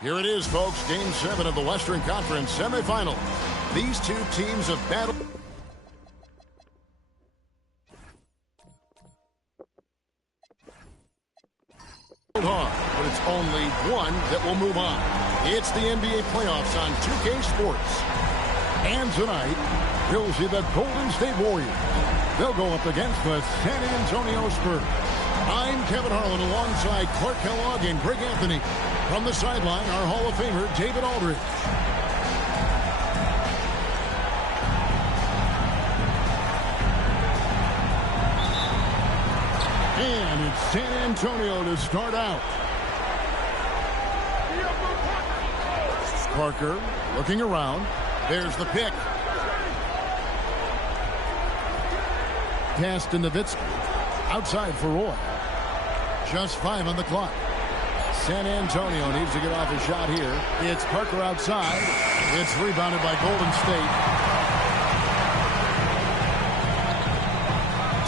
Here it is, folks. Game 7 of the Western Conference semifinal. These two teams have battled hard, but it's only one that will move on. It's the NBA playoffs on 2K Sports. And tonight, we'll see the Golden State Warriors. They'll go up against the San Antonio Spurs. I'm Kevin Harlan alongside Clark Kellogg and Greg Anthony. From the sideline, our Hall of Famer, David Aldridge. And it's San Antonio to start out. Parker looking around. There's the pick. Pass to Nowitzki. Outside for Roy. Just 5 on the clock. San Antonio needs to get off a shot here. It's Parker outside. It's rebounded by Golden State.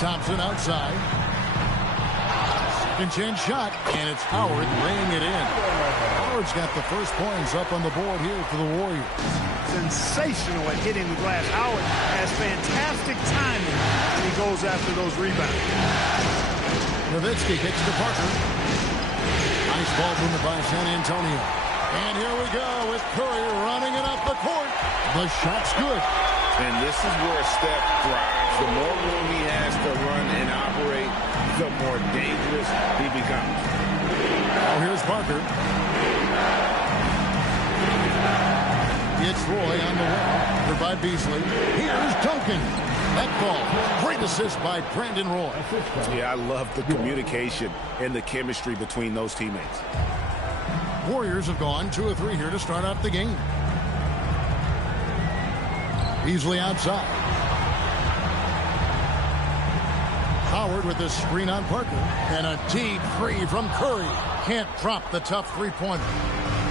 Thompson outside. Second chance shot, and it's Howard laying it in. Howard's got the first points up on the board here for the Warriors. Sensational at hitting the glass. Howard has fantastic timing when he goes after those rebounds. Nowitzki kicks to Parker. Nice ball movement by San Antonio. And here we go with Curry running it up the court. The shot's good. And this is where Steph thrives. The more room he has to run and operate, the more dangerous he becomes. Now here's Parker. It's Roy on the wing. Covered by Beasley. Here's Duncan. That ball. Great assist by Brandon Roy. Yeah, I love the communication and the chemistry between those teammates. Warriors have gone 2 of 3 here to start out the game. Beasley outside. Howard with the screen on Parker. And a deep three from Curry. Can't drop the tough three-pointer.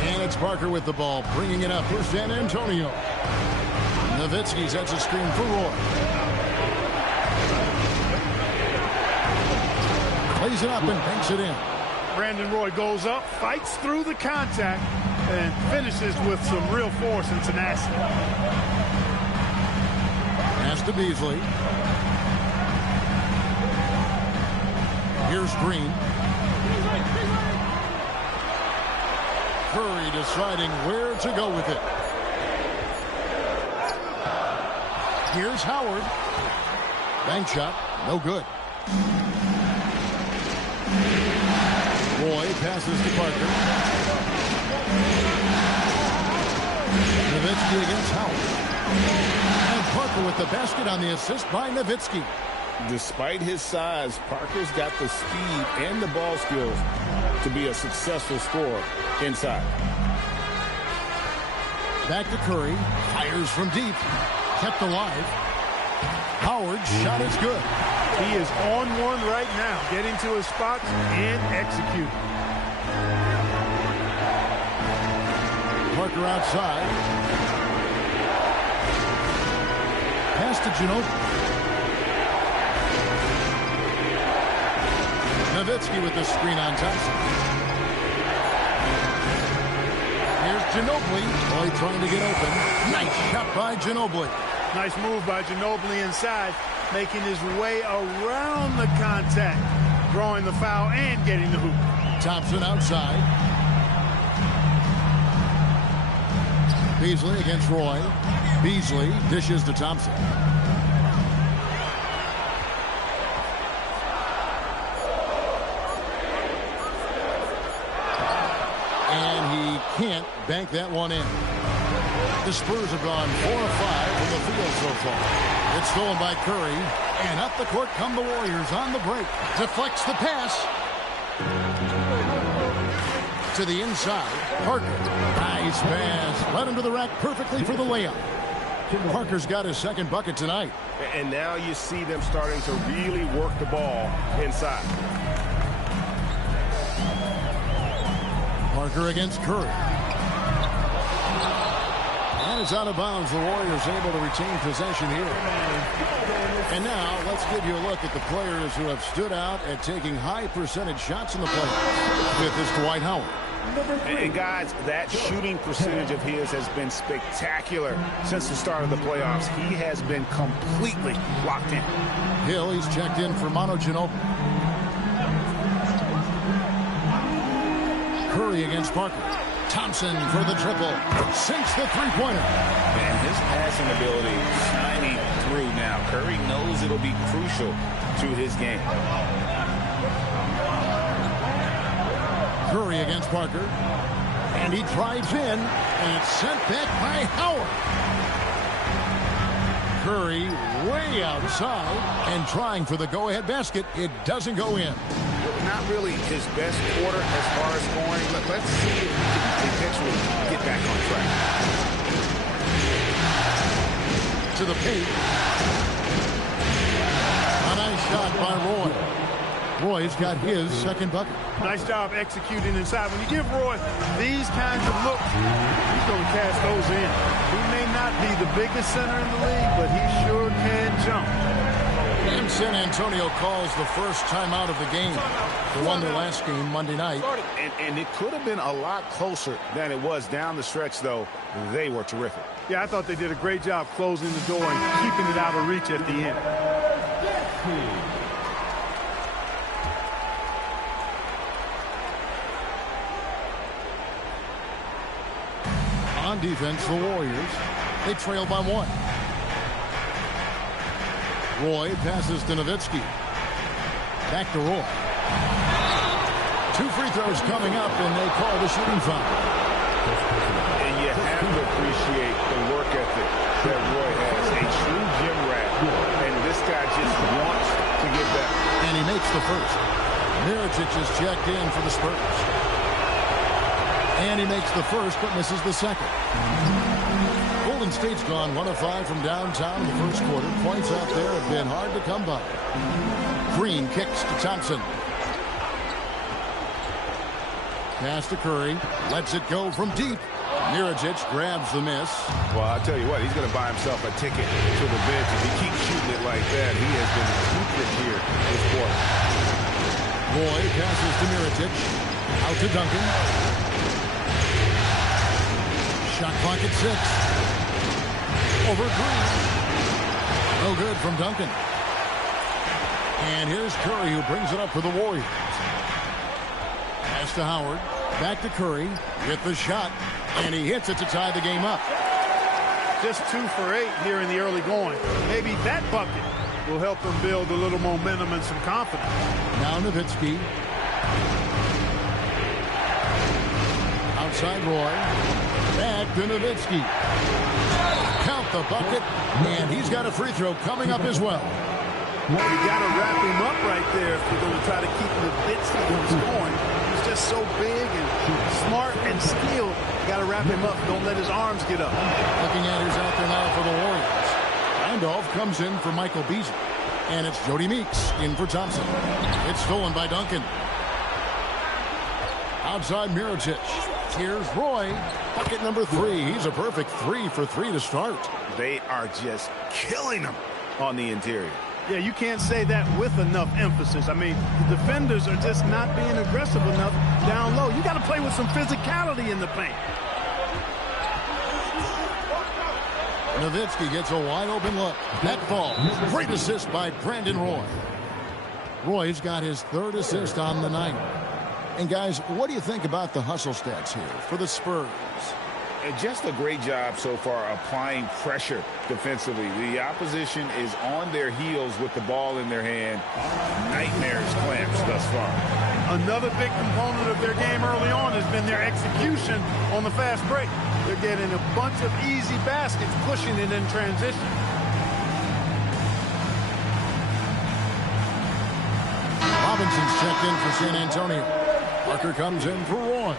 And it's Parker with the ball, bringing it up for San Antonio. Nowitzki sets a screen for Roy. Plays it up and banks it in. Brandon Roy goes up, fights through the contact, and finishes with some real force and tenacity. Pass to Beasley. Here's Green. Curry deciding where to go with it. Here's Howard. Bank shot, no good. Roy passes to Parker. Nowitzki against Howard. And Parker with the basket on the assist by Nowitzki. Despite his size, Parker's got the speed and the ball skills to be a successful scorer inside. Back to Curry. Fires from deep. Kept alive. Howard's shot is good. He is on one right now, getting to his spots and executing. Parker outside. Pass to Ginobili. Nowitzki with the screen on Thompson. Here's Ginobili. Boy trying to get open. Nice shot by Ginobili. Nice move by Ginobili inside, making his way around the contact, drawing the foul and getting the hoop. Thompson outside. Beasley against Roy. Beasley dishes to Thompson. And he can't bank that one in. The Spurs have gone 4 of 5 from the field so far. It's stolen by Curry. And up the court come the Warriors on the break. Deflects the pass. To the inside. Parker. Nice pass. Led him to the rack perfectly for the layup. Parker's got his second bucket tonight. And now you see them starting to really work the ball inside. Parker against Curry. And it's out of bounds. The Warriors able to retain possession here. And now let's give you a look at the players who have stood out at taking high percentage shots in the playoffs. Fifth is Dwight Howard. And guys, that shooting percentage of his has been spectacular since the start of the playoffs. He has been completely locked in. Hill, he's checked in for Manu Ginobili. Curry against Parker. Thompson for the triple. Sinks the three-pointer. And his passing ability shining through now. Curry knows it'll be crucial to his game. Curry against Parker. And he drives in. And it's sent back by Howard. Curry way outside and trying for the go-ahead basket. It doesn't go in. Not really his best quarter as far as scoring. Let's see if he can eventually get back on track. To the paint. A nice shot by Roy. Roy's got his second bucket. Nice job executing inside. When you give Roy these kinds of looks, he's going to cash those in. He may not be the biggest center in the league, but he sure can jump. And San Antonio calls the first timeout of the game. They won their last game Monday night. And it could have been a lot closer than it was down the stretch, though. They were terrific. Yeah, I thought they did a great job closing the door and keeping it out of reach at the end. On defense, the Warriors, they trail by one. Roy passes to Nowitzki. Back to Roy. 2 free throws coming up, and they call the shooting foul. And you have to appreciate the work ethic that Roy has. A true gym rat. And this guy just wants to get better. And he makes the first. Mirotic is checked in for the Spurs. And he makes the first, but misses the second. Golden State's gone 1 of 5 from downtown in the first quarter. Points out there have been hard to come by. Green kicks to Thompson. Pass to Curry. Lets it go from deep. Mirotic grabs the miss. Well, I'll tell you what, he's going to buy himself a ticket to the bench. If he keeps shooting it like that, he has been putrid here this quarter. Roy passes to Mirotic. Out to Duncan. Shot clock at 6. Over Green. No good from Duncan. And here's Curry, who brings it up for the Warriors. Pass to Howard. Back to Curry with the shot. And he hits it to tie the game up. Just 2 for 8 here in the early going. Maybe that bucket will help them build a little momentum and some confidence. Now Nowitzki. Outside Roy. Back to Nowitzki. Count the bucket. And he's got a free throw coming up as well. You got to wrap him up right there if you're going to try to keep Nowitzki from scoring. He's just so big and smart and skilled. You got to wrap him up. Don't let his arms get up. Looking at who's out there now for the Warriors. Randolph comes in for Michael Beasley. And it's Jody Meeks in for Thompson. It's stolen by Duncan. Outside Mirotic. Here's Roy. Bucket number 3. He's a perfect 3 for 3 to start. They are just killing him on the interior. Yeah, you can't say that with enough emphasis. I mean, the defenders are just not being aggressive enough down low. You got to play with some physicality in the paint. Nowitzki gets a wide open look. That falls. Great assist by Brandon Roy. Roy's got his 3rd assist on the night. And guys, what do you think about the hustle stats here for the Spurs? Just a great job so far applying pressure defensively. The opposition is on their heels with the ball in their hand. Nightmarish clamps thus far. Another big component of their game early on has been their execution on the fast break. They're getting a bunch of easy baskets, pushing it in transition. Robinson's checked in for San Antonio. Parker comes in for Roy.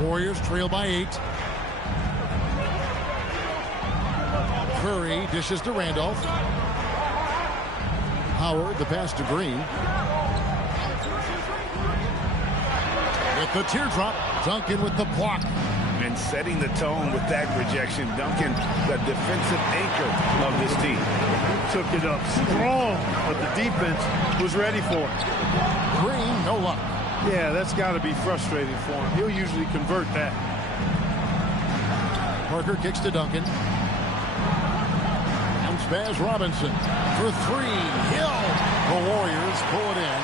Warriors trail by 8. Curry dishes to Randolph. Howard, the pass to Green. With the teardrop, Duncan with the block. And and setting the tone with that rejection. Duncan, the defensive anchor of this team. Took it up strong, but the defense was ready for it. Green, no luck. Yeah, that's got to be frustrating for him. He'll usually convert that. Parker kicks to Duncan. And Spaz Robinson for three. Hill. The Warriors pull it in.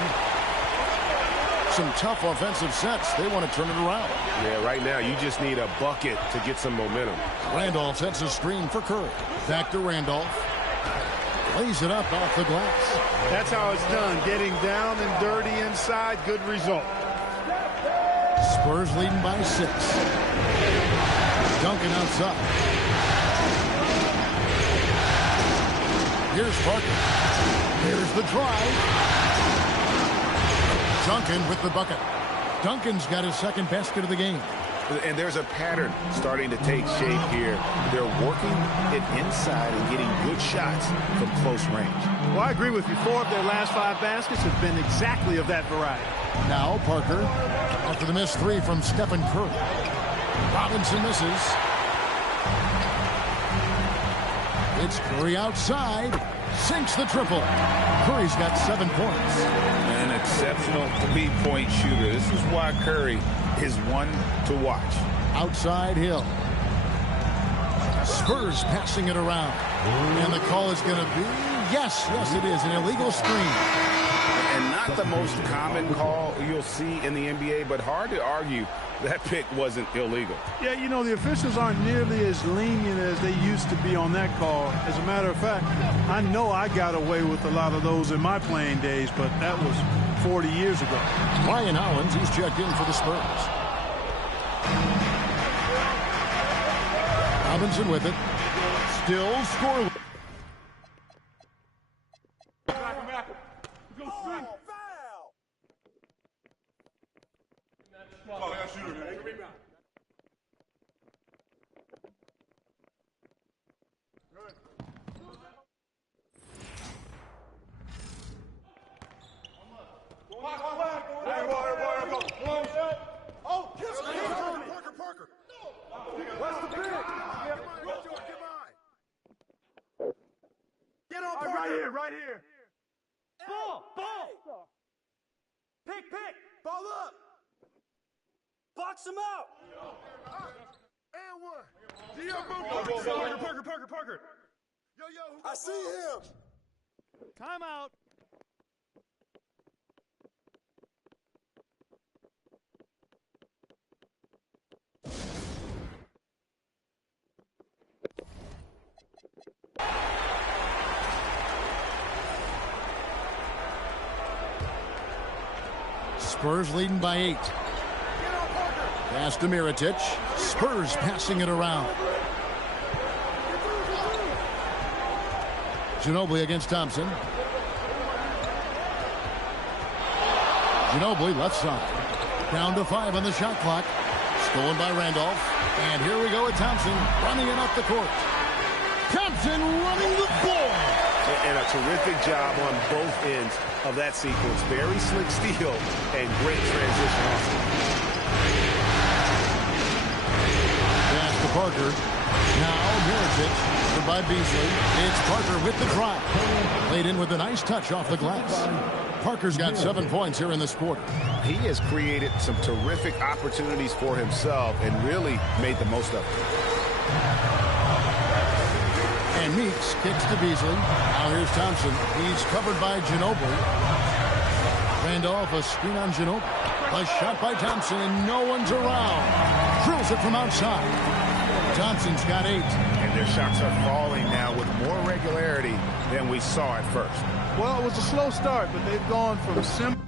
Some tough offensive sets. They want to turn it around. Yeah, right now you just need a bucket to get some momentum. Randolph sets a screen for Curry. Back to Randolph. Lays it up off the glass. That's how it's done. Getting down and dirty inside. Good result. Spurs leading by 6. Duncan outside. Here's Parker. Here's the drive. Duncan with the bucket. Duncan's got his second basket of the game. And there's a pattern starting to take shape here. They're working it inside and getting good shots from close range. Well, I agree with you. 4 of their last 5 baskets have been exactly of that variety. Now Parker after the missed 3 from Stephen Curry. Robinson misses. It's Curry outside. Sinks the triple. Curry's got 7 points. An exceptional 3-point shooter. This is why Curry is one to watch. Outside Hill. Spurs passing it around. And the call is going to be, yes, it is, an illegal screen. And not the most common call you'll see in the NBA, but hard to argue that pick wasn't illegal. Yeah, you know, the officials aren't nearly as lenient as they used to be on that call. As a matter of fact, I know I got away with a lot of those in my playing days, but that was 40 years ago. Ryan Hollins, he's checked in for the Spurs. Robinson with it. Still scoreless. Parker. What's the big? Get on, Parker. Right here. Ball! Pick! Ball up. Box him out! And one. Parker. Yo. I see him. Timeout. Spurs leading by 8. Pass to Mirotic. Spurs passing it around. Ginobili against Thompson. Ginobili left side. Down to 5 on the shot clock. Stolen by Randolph. And here we go with Thompson running it up the court. Thompson running the floor. And a terrific job on both ends of that sequence. Very slick steal and great transition also. Pass to Parker. Now Mirotic by Beasley. It's Parker with the drive. Laid in with a nice touch off the glass. Parker's got 7 points here in this quarter. He has created some terrific opportunities for himself and really made the most of it. And Meeks kicks to Beasley. Now here's Thompson. He's covered by Ginobili. Randolph, a screen on Ginobili. A shot by Thompson, and no one's around. Drills it from outside. Thompson's got 8. And their shots are falling now with more regularity than we saw at first. Well, it was a slow start, but they've gone from simple.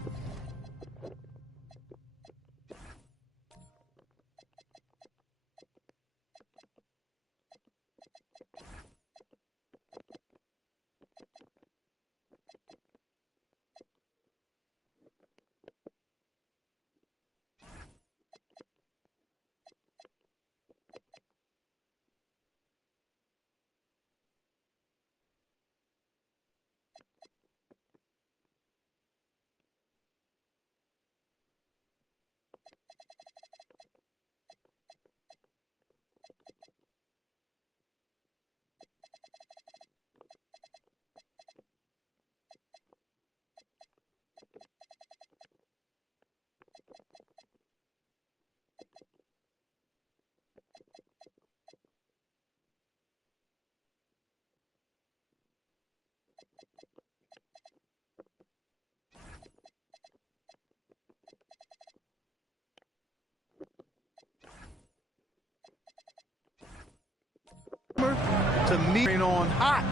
to meet on hot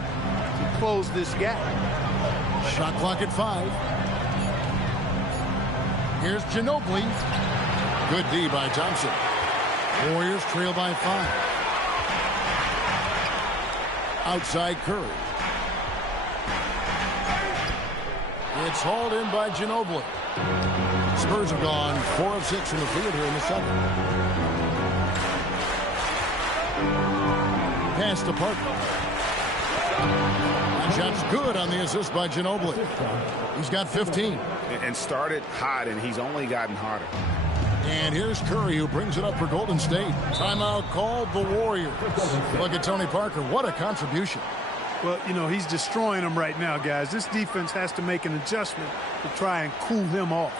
to close this gap. Shot clock at 5. Here's Ginobili. Good D by Thompson. Warriors trail by 5. Outside Curry. It's hauled in by Ginobili. Spurs have gone 4 of 6 from the field here in the second. Pass to Parker. That shot's good on the assist by Ginobili. He's got 15. And started hot, and he's only gotten hotter. And here's Curry, who brings it up for Golden State. Timeout called the Warriors. Look at Tony Parker. What a contribution. Well, you know, he's destroying them right now, guys. This defense has to make an adjustment to try and cool him off.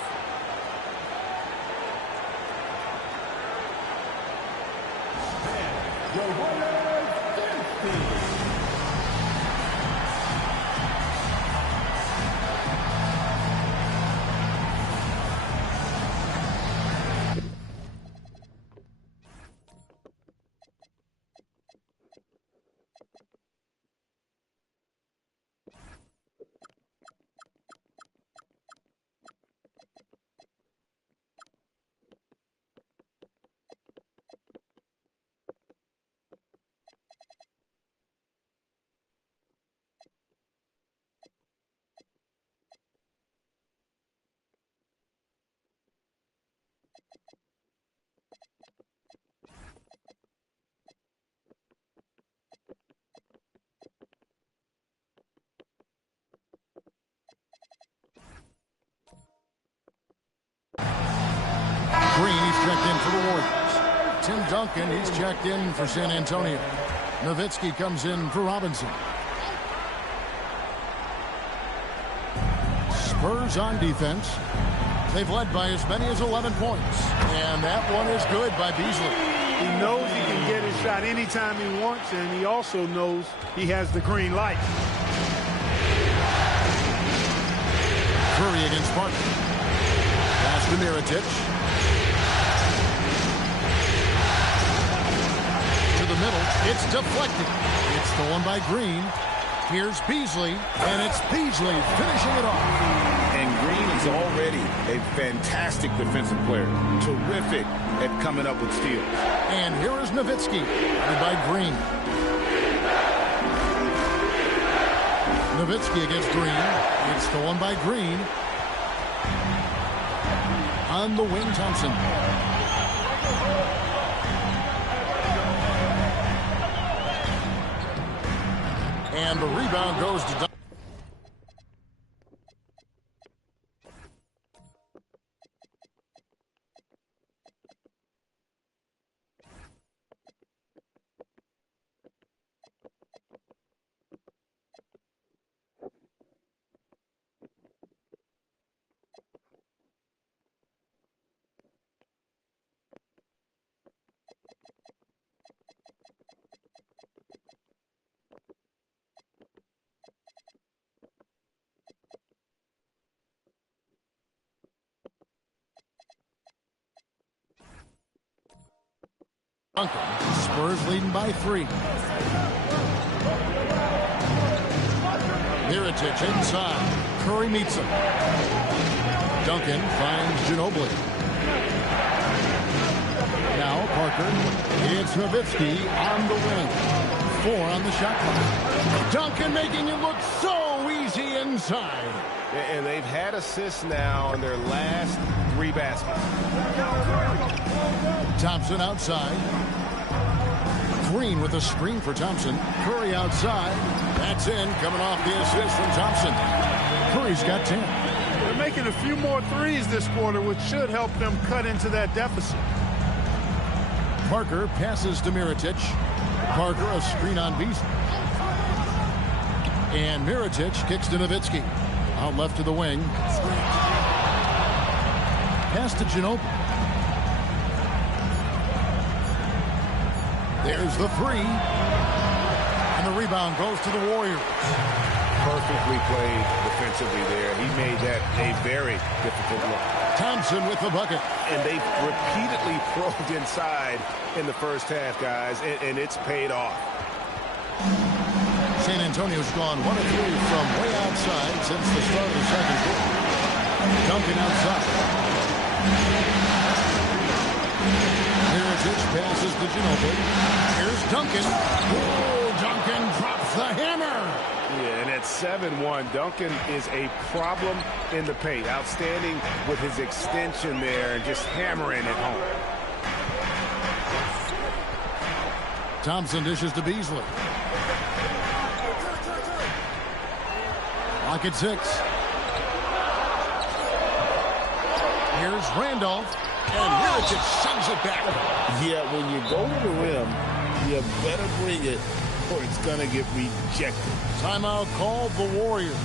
Green, he's checked in for the Warriors. Tim Duncan, he's checked in for San Antonio. Nowitzki comes in for Robinson. Spurs on defense. They've led by as many as 11 points. And that one is good by Beasley. He knows he can get his shot anytime he wants, and he also knows he has the green light. Curry against Parker. Pass to Mirotic. To the middle. It's deflected. It's stolen by Green. Here's Beasley, and it's Beasley finishing it off. And Green is already a fantastic defensive player. Terrific at coming up with steals. And here is Nowitzki, led by Green. Nowitzki against Green. It's stolen by Green. On the wing, Thompson. And the rebound goes to Duncan. Spurs leading by 3. Mirotic inside. Curry meets him. Duncan finds Ginobili. Now Parker. It's Nowitzki on the wing. 4 on the shot clock. Duncan making it look so easy inside. And they've had assists now in their last 3 baskets. Thompson outside. Green with a screen for Thompson. Curry outside. That's in, coming off the assist from Thompson. Curry's got 10. They're making a few more threes this quarter, which should help them cut into that deficit. Parker passes to Mirotic. Parker a screen on Beasley. And Mirotic kicks to Nowitzki. Out left to the wing. Pass to Ginobili. There's the 3. And the rebound goes to the Warriors. Perfectly played defensively there. He made that a very difficult look. Thompson with the bucket. And they've repeatedly probed inside in the first half, guys, and it's paid off. San Antonio's gone 1 of 3 from way outside since the start of the second quarter. Duncan outside. Mirotic passes to Ginobili. Here's Duncan. Oh, Duncan drops the hammer. Yeah, and at 7-1, Duncan is a problem in the paint. Outstanding with his extension there and just hammering it home. Thompson dishes to Beasley. Lock at 6. Here's Randolph. And Mirotic shoves it back. Yeah, when you go to the rim, you better bring it or it's going to get rejected. Timeout called the Warriors.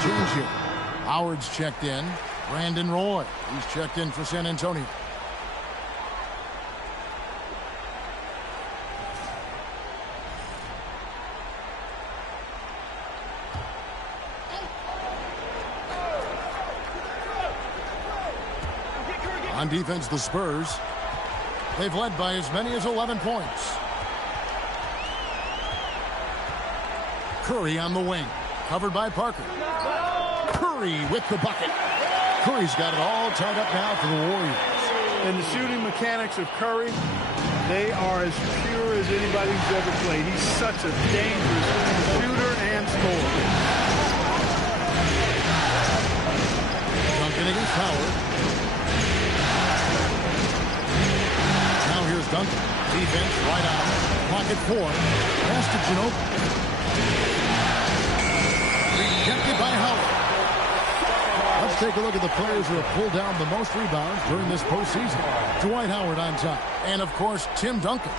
Change here. Howard's checked in. Brandon Roy. He's checked in for San Antonio. On defense, the Spurs. They've led by as many as 11 points. Curry on the wing. Covered by Parker. Curry with the bucket. Curry's got it all tied up now for the Warriors. And the shooting mechanics of Curry, they are as pure as anybody who's ever played. He's such a dangerous shooter and scorer. Duncan against Howard. Now here's Duncan. Defense right out. Pocket 4. Pass to Ginobili. Rejected by Howard. Let's take a look at the players who have pulled down the most rebounds during this postseason. Dwight Howard on top. And, of course, Tim Duncan.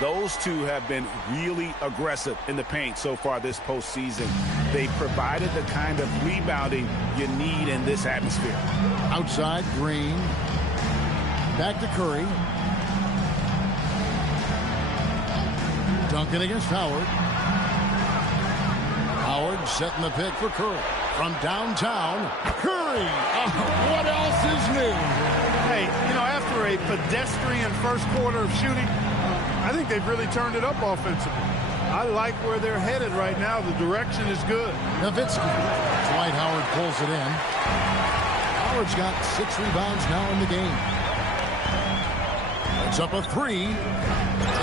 Those two have been really aggressive in the paint so far this postseason. They provided the kind of rebounding you need in this atmosphere. Outside, Green. Back to Curry. Duncan against Howard. Howard setting the pick for Curry. From downtown, Curry. What else is new? Hey, you know, after a pedestrian first quarter of shooting, I think they've really turned it up offensively. I like where they're headed right now. The direction is good. Nowitzki. Dwight Howard pulls it in. Howard's got 6 rebounds now in the game. It's up a 3.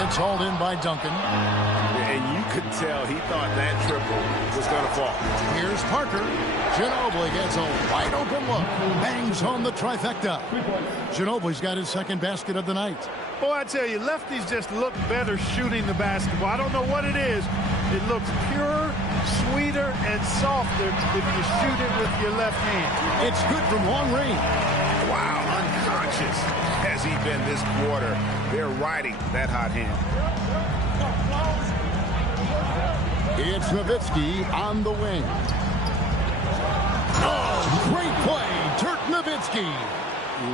It's hauled in by Duncan. And you could tell he thought that triple was going to fall. Here's Parker. Ginobili gets a wide open look. Bangs home the trifecta. Ginobili's got his second basket of the night. Boy, I tell you, lefties just look better shooting the basketball. I don't know what it is. It looks purer, sweeter, and softer if you shoot it with your left hand. It's good from long range. Wow, unconscious has he been this quarter. They're riding that hot hand. It's Nowitzki on the wing. Oh, great play, Dirk Nowitzki.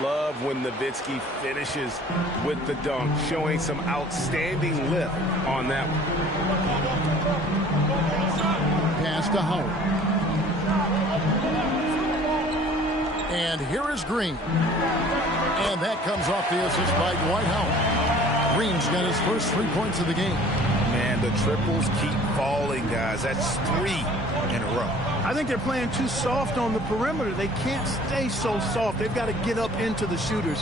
Love when Nowitzki finishes with the dunk, showing some outstanding lift on that one. Pass to Howard. And here is Green. And that comes off the assist by Dwight Howard. Green's got his first 3 points of the game. Man, the triples keep falling, guys. That's 3 in a row. I think they're playing too soft on the perimeter. They can't stay so soft. They've got to get up into the shooters.